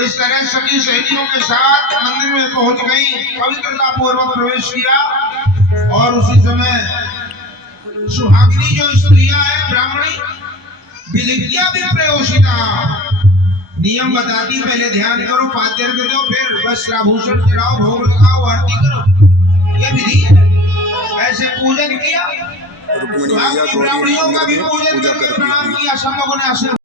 इस तरह सभी सहेलियों के साथ मंदिर में पहुंच गई, पवित्रता पूर्वक प्रवेश किया और उसी समय सुहागिनी जो स्त्रियां हैं ब्राह्मणी विधिज्ञा भी प्रयोषिता नियम बताती, पहले ध्यान करो, पाद्यर्घ्य दो, फिर वस्त्राभूषण चढ़ाओ, भोग लगाओ, आरती करो, ये विधि है। ऐसे पूजन किया, ब्राह्मणियों का भी पूजन करके प्रणाम किया, सब लोगों ने आशीर्वाद